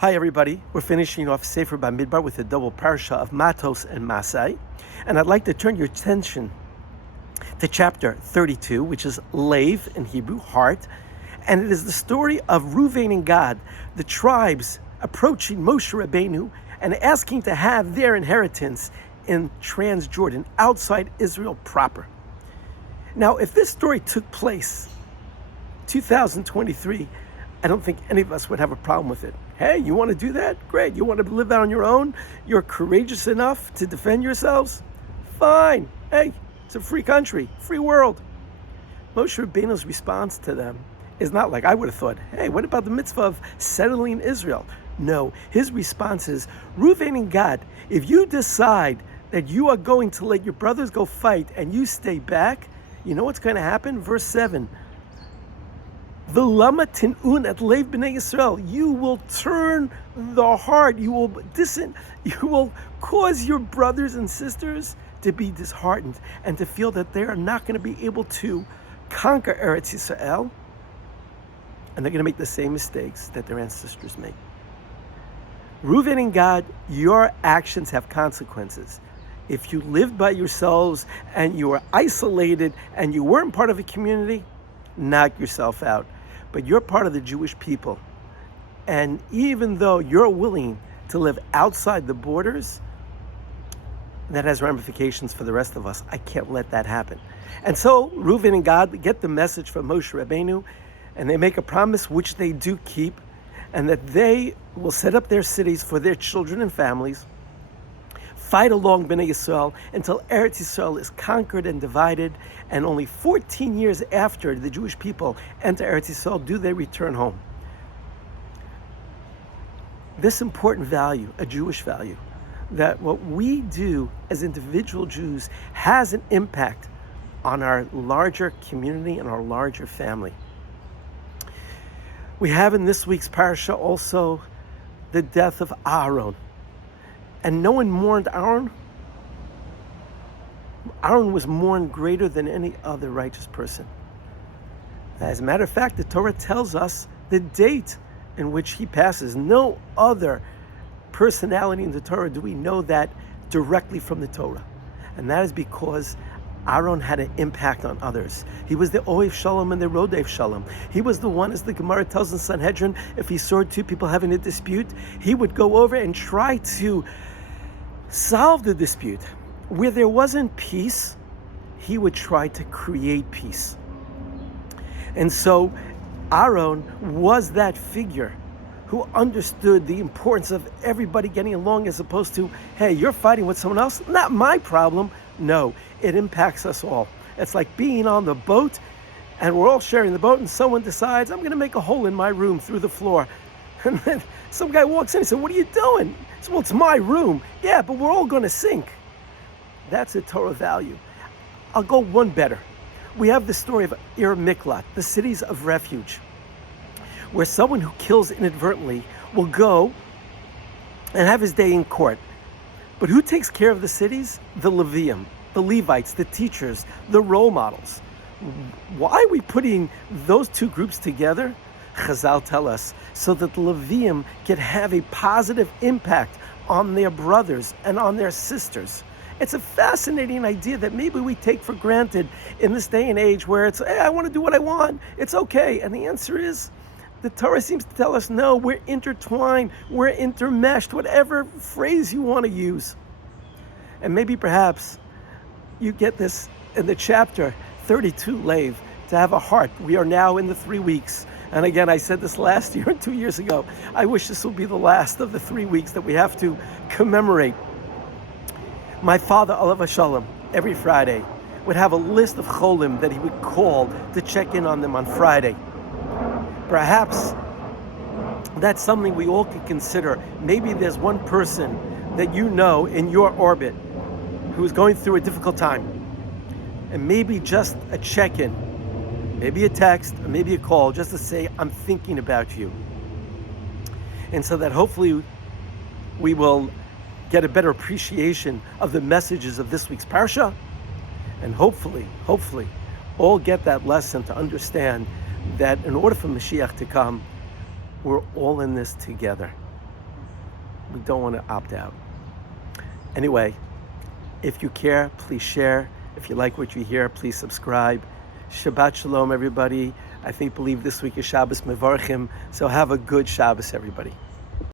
Hi everybody, we're finishing off Sefer Bamidbar with a double parasha of Matos and Masei, and I'd like to turn your attention to chapter 32, which is Lev in Hebrew, heart, and it is the story of Reuvan Gad, the tribes approaching Moshe Rabbeinu and asking to have their inheritance in Transjordan, outside Israel proper. Now, if this story took place 2023, I don't think any of us would have a problem with it. Hey, you want to do that? Great. You want to live out on your own? You're courageous enough to defend yourselves? Fine. Hey, it's a free country, free world. Moshe Rabbeinu's response to them is not like I would have thought, hey, what about the mitzvah of settling Israel? No, his response is, Reuvan Gad, if you decide that you are going to let your brothers go fight and you stay back, you know what's going to happen? Verse 7. V'lama tin'un et lev b'nei Yisrael. You will turn the heart. You will cause your brothers and sisters to be disheartened and to feel that they are not going to be able to conquer Eretz Yisrael, and they're going to make the same mistakes that their ancestors made. Reuvan Gad, your actions have consequences. If you lived by yourselves and you were isolated and you weren't part of a community, knock yourself out. But you're part of the Jewish people. And even though you're willing to live outside the borders, that has ramifications for the rest of us. I can't let that happen. And so Reuvan and Gad get the message from Moshe Rabbeinu, and they make a promise which they do keep, and that they will set up their cities for their children and families, fight along Bnei Yisrael until Eretz Yisrael is conquered and divided, and only 14 years after the Jewish people enter Eretz Yisrael do they return home. This important value, a Jewish value, that what we do as individual Jews has an impact on our larger community and our larger family. We have in this week's parasha also the death of Aaron. And no one mourned Aaron. Aaron was mourned greater than any other righteous person. As a matter of fact, the Torah tells us the date in which he passes. No other personality in the Torah do we know that directly from the Torah. And that is because Aaron had an impact on others. He was the Ohev Shalom and the Rodev Shalom. He was the one, as the Gemara tells in Sanhedrin, if he saw two people having a dispute, he would go over and try to solve the dispute. Where there wasn't peace, he would try to create peace. And so Aaron was that figure who understood the importance of everybody getting along, as opposed to, hey, you're fighting with someone else, not my problem. No, it impacts us all. It's like being on the boat and we're all sharing the boat, and someone decides, I'm going to make a hole in my room through the floor. And then some guy walks in and says, what are you doing? He said, well, it's my room. Yeah, but we're all going to sink. That's a Torah value. I'll go one better. We have the story of Ir Miklat, the cities of refuge, where someone who kills inadvertently will go and have his day in court. But who takes care of the cities? The Levium, the Levites, the teachers, the role models. Why are we putting those two groups together? Chazal tell us so that the Levium can have a positive impact on their brothers and on their sisters. It's a fascinating idea that maybe we take for granted in this day and age where it's, hey, I want to do what I want. It's okay. And the answer is, the Torah seems to tell us, no, we're intertwined, we're intermeshed, whatever phrase you want to use. And maybe perhaps you get this in the chapter 32, Lev, to have a heart. We are now in the 3 weeks. And again, I said this last year and 2 years ago. I wish this will be the last of the 3 weeks that we have to commemorate. My father, Alav Shalom, every Friday would have a list of cholim that he would call to check in on them on Friday. Perhaps that's something we all can consider. Maybe there's one person that you know in your orbit who is going through a difficult time. And maybe just a check-in, maybe a text, or maybe a call, just to say, I'm thinking about you. And so that hopefully we will get a better appreciation of the messages of this week's parsha. And hopefully, all get that lesson to understand that in order for Mashiach to come, we're all in this together. We don't want to opt out. Anyway, if you care, please share. If you like what you hear, please subscribe. Shabbat Shalom, everybody. I believe this week is Shabbos Mevarchim, so have a good Shabbos, everybody.